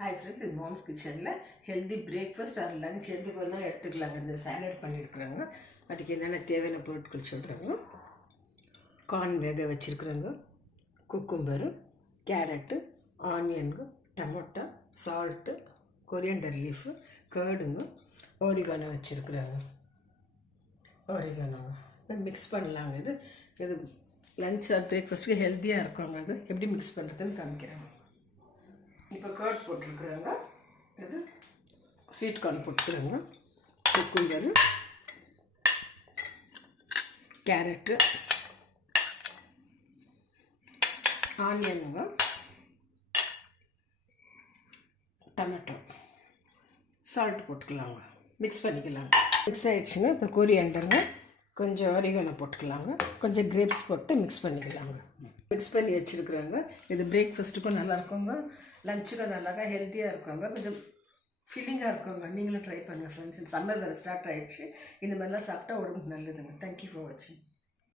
Hi friends, இது moms கிச்சனில் healthy breakfast R lunch எது வேணால் எடுத்துக்கலாங்க. இந்த சாலட் பண்ணியிருக்கிறாங்க. அதுக்கு என்னென்ன தேவையான பொருட்கள் சொல்கிறாங்க. கார்ன் வேக வச்சுருக்குறாங்க, குக்கும்பரு, கேரட்டு, ஆனியனுங்க, டமோட்டா, சால்ட்டு, கொரியண்டர் லீஃபு, கேர்டுங்க, ஓரிகானோ வச்சுருக்குறாங்க. ஓரிகானோங்க இப்போ மிக்ஸ் பண்ணலாங்க. இது லஞ்ச் ஆர் பிரேக்ஃபாஸ்ட்டுக்கு ஹெல்த்தியாக இருக்குங்க. அது எப்படி மிக்ஸ் பண்ணுறதுன்னு காமிக்கிறாங்க. இப்போ கர்ட் போட்டிருக்குறாங்க. இது ஸ்வீட் கார்ன் போட்டுக்கிறாங்க, குக்கும்பரு, கேரட்டு, ஆனியனுங்க, டொமேட்டோ, சால்ட் போட்டுக்கலாங்க. மிக்ஸ் பண்ணிக்கலாங்க. மிக்ஸ் ஆகிடுச்சுங்க. இப்போ கொரியாண்டருங்க, கொஞ்சம் ஆரிகானோ போட்டுக்கலாங்க, கொஞ்சம் கிரேப்ஸ் போட்டு மிக்ஸ் பண்ணிக்கலாங்க. மிக்ஸ் பண்ணி வச்சுருக்குறாங்க. இது பிரேக்ஃபாஸ்ட்டுக்கும் நல்லா இருக்குங்க, லஞ்சுக்கும் நல்லா ஹெல்த்தியாக இருக்குங்க, கொஞ்சம் ஃபீலிங்காக இருக்குங்க. நீங்களும் ட்ரை பண்ணுங்கள் ஃப்ரெண்ட்ஸ். சம்மர் வேறு ஸ்டார்ட் ஆகிடுச்சு. இந்த மாதிரிலாம் சாப்பிட்டா உடம்புக்கு நல்லதுங்க. தேங்க்யூ ஃபார் வாட்சிங்.